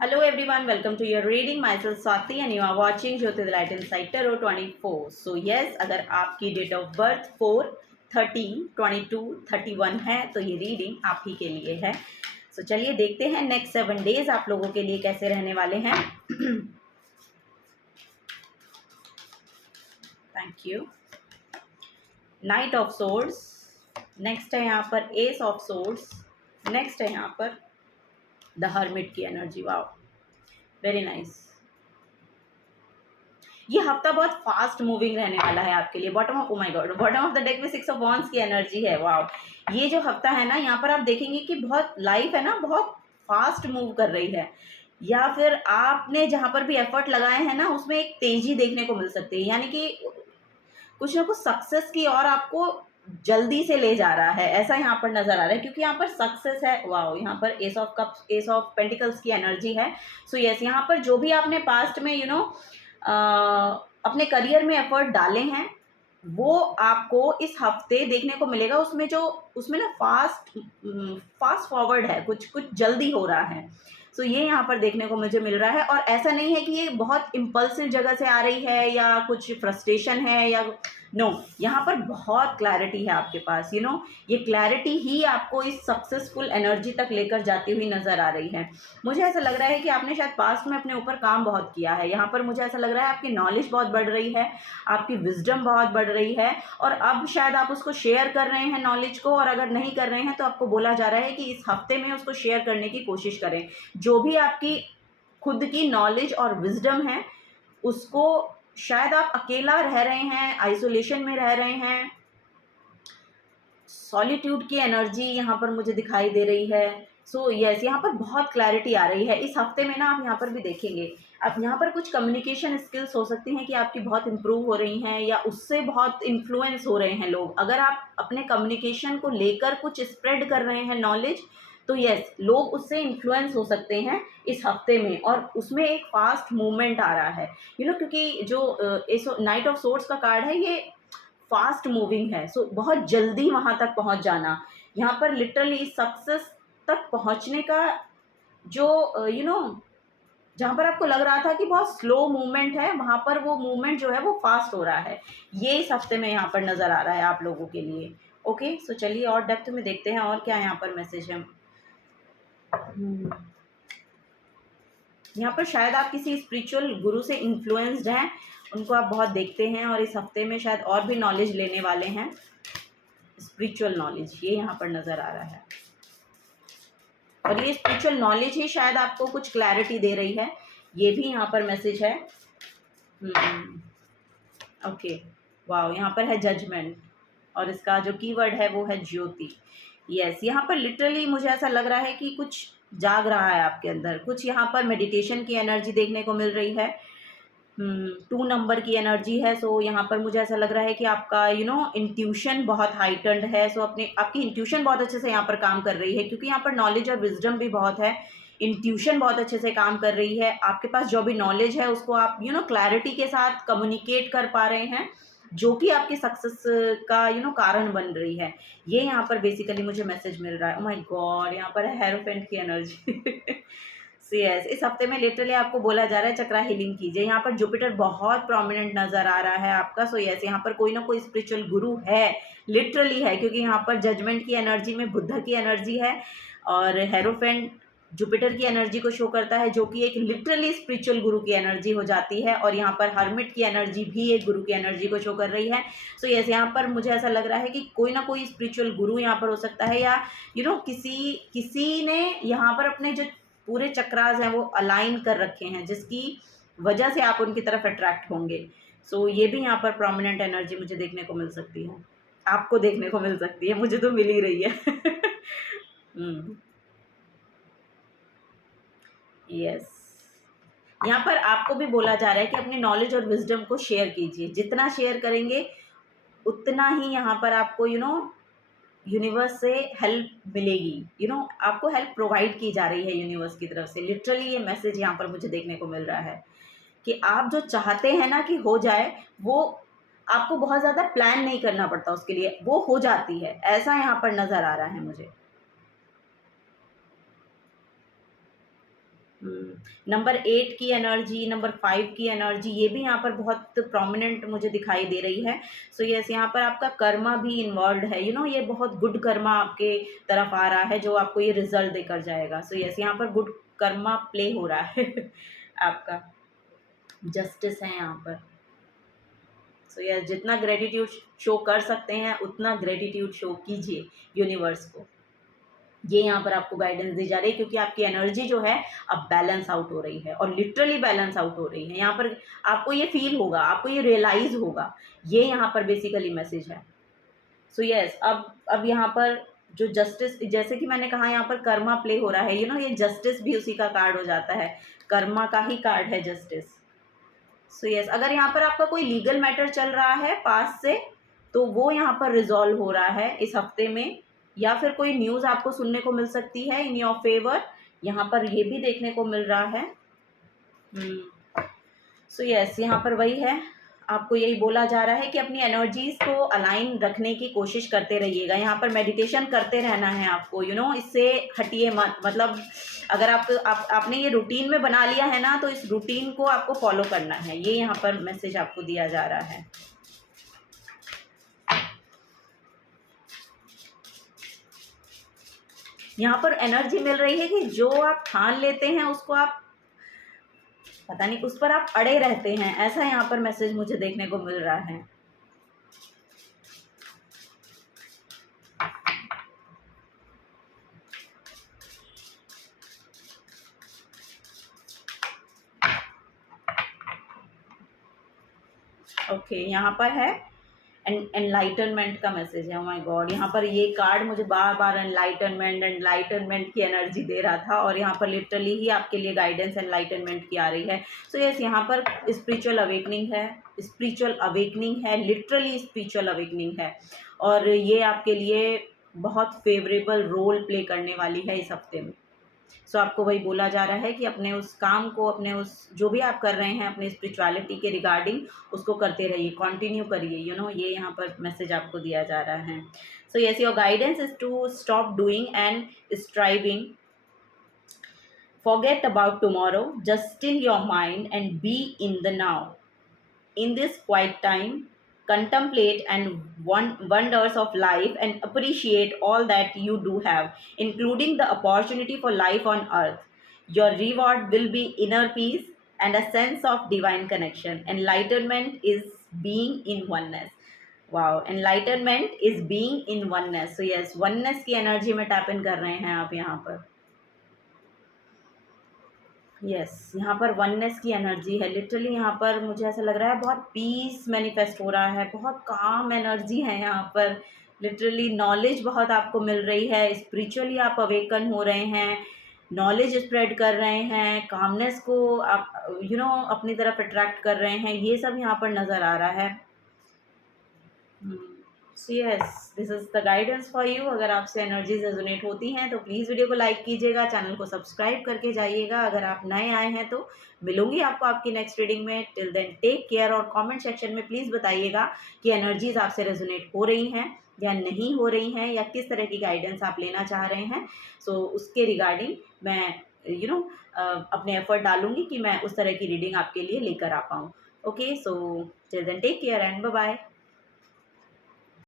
Hello everyone, welcome to your reading. Myself Swati and you are watching Jyoti the Light Inside Tarot 24. So yes, अगर आपकी date of birth 4, 13, 22, 31 है तो ये reading आप ही के लिए है. So चलिए देखते हैं नेक्स्ट 7 डेज आप लोगों के लिए कैसे रहने वाले हैं. Thank you. Night of swords, next है यहाँ पर एस ऑफ सोर्ड्स, नेक्स्ट है यहाँ पर द हर्मिट की एनर्जी. Wow, very nice. ये हफ्ता बहुत फास्ट मूविंग रहने वाला है आपके लिए. Bottom of, oh my God, bottom of the deck में 6 ऑफ वॉन्ड्स की एनर्जी है. वाओ, ये जो हफ्ता है ना, यहाँ पर आप देखेंगे कि बहुत लाइफ है ना, बहुत फास्ट मूव कर रही है, या फिर आपने जहाँ पर भी एफर्ट लगाए हैं ना उसमें एक तेजी देखने को मिल सकती है. यानी कि कुछ ना कुछ सक्सेस की और आपको जल्दी से ले जा रहा है, ऐसा यहाँ पर नजर आ रहा है, क्योंकि यहाँ पर सक्सेस है. वाओ, यहाँ पर S of cups, S of pentacles की एनर्जी है. सो यस, यहाँ पर जो भी आपने पास्ट में अपने करियर में एफर्ट डाले हैं वो आपको इस हफ्ते देखने को मिलेगा. उसमें ना फास्ट फॉरवर्ड है, कुछ कुछ जल्दी हो रहा है. सो ये यहाँ पर देखने को मुझे मिल रहा है. और ऐसा नहीं है कि ये बहुत इम्पल्सिव जगह से आ रही है या कुछ फ्रस्ट्रेशन है या नो, यहाँ पर बहुत क्लैरिटी है आपके पास. ये क्लैरिटी ही आपको इस सक्सेसफुल एनर्जी तक लेकर जाती हुई नजर आ रही है. मुझे ऐसा लग रहा है कि आपने शायद पास्ट में अपने ऊपर काम बहुत किया है. यहाँ पर मुझे ऐसा लग रहा है आपकी नॉलेज बहुत बढ़ रही है, आपकी विजडम बहुत बढ़ रही है, और अब शायद आप उसको शेयर कर रहे हैं नॉलेज को. और अगर नहीं कर रहे हैं तो आपको बोला जा रहा है कि इस हफ्ते में उसको शेयर करने की कोशिश करें. जो भी आपकी खुद की नॉलेज और विजडम है उसको, शायद आप अकेला रह रहे हैं, आइसोलेशन में रह रहे हैं, सॉलिट्यूड की एनर्जी यहाँ पर मुझे दिखाई दे रही है. सो यस, यहाँ पर बहुत क्लैरिटी आ रही है इस हफ्ते में ना. आप यहाँ पर भी देखेंगे, अब यहाँ पर कुछ कम्युनिकेशन स्किल्स हो सकती हैं कि आपकी बहुत इंप्रूव हो रही हैं, या उससे बहुत इन्फ्लुएंस हो रहे हैं लोग. अगर आप अपने कम्युनिकेशन को लेकर कुछ स्प्रेड कर रहे हैं नॉलेज, तो यस, लोग उससे इन्फ्लुएंस हो सकते हैं इस हफ्ते में. और उसमें एक फास्ट मूवमेंट आ रहा है, क्योंकि जो नाइट ऑफ सोर्ड्स का कार्ड है, ये फास्ट मूविंग है. सो बहुत जल्दी वहां तक पहुंच जाना, यहाँ पर लिटरली सक्सेस तक पहुंचने का जो जहाँ पर आपको लग रहा था कि बहुत स्लो मूवमेंट है, वहां पर वो मूवमेंट जो है वो फास्ट हो रहा है. ये इस हफ्ते में यहाँ पर नजर आ रहा है आप लोगों के लिए. ओके, सो चलिए और डेप्थ में देखते हैं और क्या यहाँ पर मैसेज है. यहाँ पर शायद आप किसी स्पिरिचुअल गुरु से इन्फ्लुएंस्ड हैं, उनको आप बहुत देखते हैं, और इस हफ्ते में शायद और भी नॉलेज लेने वाले हैं, स्पिरिचुअल नॉलेज, ये यहाँ पर नजर आ रहा है. और ये स्पिरिचुअल नॉलेज ही शायद आपको कुछ क्लैरिटी दे रही है, ये भी यहाँ पर मैसेज है. ओके, वाओ, यहाँ पर है जजमेंट, और इसका जो कीवर्ड है वो है ज्योति. यस, यहाँ पर लिटरली मुझे ऐसा लग रहा है कि कुछ जाग रहा है आपके अंदर. कुछ यहाँ पर मेडिटेशन की एनर्जी देखने को मिल रही है. 2 नंबर की एनर्जी है. सो यहाँ पर मुझे ऐसा लग रहा है कि आपका इंट्यूशन बहुत हाइटन्ड है. सो आपकी इंट्यूशन बहुत अच्छे से यहाँ पर काम कर रही है, क्योंकि यहाँ पर नॉलेज और विजडम भी बहुत है. इंट्यूशन बहुत अच्छे से काम कर रही है. आपके पास जो भी नॉलेज है उसको आप क्लैरिटी के साथ कम्युनिकेट कर पा रहे हैं, जो कि आपकी सक्सेस का कारण बन रही है. ये यहाँ पर बेसिकली मुझे मैसेज मिल रहा है. ओह माय गॉड, यहाँ पर है हेरोफेंट की एनर्जी. यस, इस हफ्ते में लिटरली आपको बोला जा रहा है चक्रा हीलिंग कीजिए. यहाँ पर जुपिटर बहुत प्रोमिनेंट नजर आ रहा है आपका. सो यस, यहाँ पर कोई ना कोई स्पिरिचुअल गुरु है, लिटरली है, क्योंकि यहाँ पर जजमेंट की एनर्जी में बुद्ध की एनर्जी है, और हेरोफेंट जुपिटर की एनर्जी को शो करता है, जो कि एक लिटरली स्पिरिचुअल गुरु की एनर्जी हो जाती है. और यहाँ पर हर्मिट की एनर्जी भी एक गुरु की एनर्जी को शो कर रही है. सो यस, यहाँ पर मुझे ऐसा लग रहा है कि कोई ना कोई स्पिरिचुअल गुरु यहाँ पर हो सकता है, या किसी ने यहाँ पर अपने जो पूरे चक्रास हैं वो अलाइन कर रखे हैं, जिसकी वजह से आप उनकी तरफ अट्रैक्ट होंगे. सो ये भी यहाँ पर प्रोमिनेंट एनर्जी मुझे देखने को मिल सकती है, आपको देखने को मिल सकती है, मुझे तो मिल ही रही है. यस, यहाँ पर आपको भी बोला जा रहा है कि अपनी नॉलेज और विजडम को शेयर कीजिए. जितना शेयर करेंगे उतना ही यहाँ पर आपको यूनिवर्स से हेल्प मिलेगी. आपको हेल्प प्रोवाइड की जा रही है यूनिवर्स की तरफ से. लिटरली ये मैसेज यहाँ पर मुझे देखने को मिल रहा है कि आप जो चाहते हैं ना कि हो जाए, वो आपको बहुत ज़्यादा प्लान नहीं करना पड़ता उसके लिए, वो हो जाती है. ऐसा यहाँ पर नज़र आ रहा है मुझे. नंबर 8 की एनर्जी, नंबर 5 की एनर्जी, ये भी यहाँ पर बहुत प्रोमिनेंट मुझे दिखाई दे रही है। सो यस, यहाँ पर आपका कर्मा भी इन्वॉल्व है, ये बहुत गुड कर्मा आपके तरफ आ रहा है जो आपको ये रिजल्ट देकर जाएगा। सो यस, यहाँ पर गुड कर्मा प्ले हो रहा है आपका, जस्टिस है यहाँ पर। सो यस, जितना ग्रेटिट्यूड शो कर सकते हैं उतना ग्रेटिट्यूड शो कीजिए यूनिवर्स को। ये यहाँ पर आपको गाइडेंस दी जा रही है क्योंकि आपकी एनर्जी जो है अब बैलेंस आउट हो रही है, और लिटरली बैलेंस आउट हो रही है। यहाँ पर आपको ये फील होगा, आपको ये रियलाइज होगा, ये यहाँ पर बेसिकली मैसेज है। सो यस, अब यहाँ पर जो जस्टिस, जैसे कि मैंने कहा यहाँ पर कर्मा प्ले हो रहा है, ये जस्टिस भी उसी का कार्ड हो जाता है, कर्मा का ही कार्ड है जस्टिस। सो यस, अगर यहाँ पर आपका कोई लीगल मैटर चल रहा है पास से, तो वो यहाँ पर रिजॉल्व हो रहा है इस हफ्ते में, या फिर कोई न्यूज़ आपको सुनने को मिल सकती है इन योर फेवर, यहाँ पर ये भी देखने को मिल रहा है। सो यस, यहाँ पर वही है, आपको यही बोला जा रहा है कि अपनी एनर्जीज को अलाइन रखने की कोशिश करते रहिएगा। यहाँ पर मेडिटेशन करते रहना है आपको, इससे हटिए मत। मतलब अगर आपने ये रूटीन में बना लिया है ना, तो इस रूटीन को आपको फॉलो करना है, ये यहाँ पर मैसेज आपको दिया जा रहा है। यहाँ पर एनर्जी मिल रही है कि जो आप ठान लेते हैं उसको आप, पता नहीं, उस पर आप अड़े रहते हैं, ऐसा यहाँ पर मैसेज मुझे देखने को मिल रहा है। ओके, यहाँ पर है एनलाइटनमेंट का मैसेज है। ओ माय गॉड, यहाँ पर ये कार्ड मुझे बार बार एनलाइटनमेंट की एनर्जी दे रहा था, और यहाँ पर लिटरली ही आपके लिए गाइडेंस एनलाइटनमेंट की आ रही है। सो यस, यहाँ पर स्पिरिचुअल अवेकनिंग है, लिटरली स्पिरिचुअल अवेकनिंग है, और ये आपके लिए बहुत फेवरेबल रोल प्ले करने वाली है इस हफ्ते में। सो आपको वही बोला जा रहा है कि अपने उस काम को, अपने उस जो भी आप कर रहे हैं अपने स्पिरिचुअलिटी के रिगार्डिंग, उसको करते रहिए, कंटिन्यू करिए, ये यहाँ पर मैसेज आपको दिया जा रहा है। So yes, your guidance is to stop doing and striving, forget about tomorrow, just still your mind and be in the now. In this quiet time, contemplate and wonders of life and appreciate all that you do have, including the opportunity for life on earth. Your reward will be inner peace and a sense of divine connection. Enlightenment is being in oneness. Wow, enlightenment is being in oneness. So yes, oneness की energy में tap in कर रहे हैं आप यहाँ पर। Yes, यहाँ पर वननेस की एनर्जी है, लिटरली यहाँ पर मुझे ऐसा लग रहा है बहुत पीस मैनिफेस्ट हो रहा है, बहुत काम एनर्जी है यहाँ पर। लिटरली नॉलेज बहुत आपको मिल रही है, स्पिरिचुअली आप अवेकन हो रहे हैं, नॉलेज स्प्रेड कर रहे हैं, कामनेस को आप अपनी तरफ अट्रैक्ट कर रहे हैं, ये सब यहाँ पर नज़र आ रहा है। So yes, this is the guidance for you. अगर आपसे एनर्जीज रेजोनेट होती हैं तो प्लीज़ वीडियो को लाइक कीजिएगा, चैनल को सब्सक्राइब करके जाइएगा। अगर आप नए आए हैं तो मिलूंगी आपको आपकी नेक्स्ट रीडिंग में। टिल देन टेक केयर, और कमेंट सेक्शन में प्लीज़ बताइएगा कि एनर्जीज आपसे रेजोनेट हो रही हैं या नहीं हो रही हैं, या किस तरह की गाइडेंस आप लेना चाह रहे हैं। सो उसके रिगार्डिंग मैं अपने एफर्ट डालूंगी कि मैं उस तरह की रीडिंग आपके लिए लेकर आ पाऊँ। Okay, so till then take care and bye bye.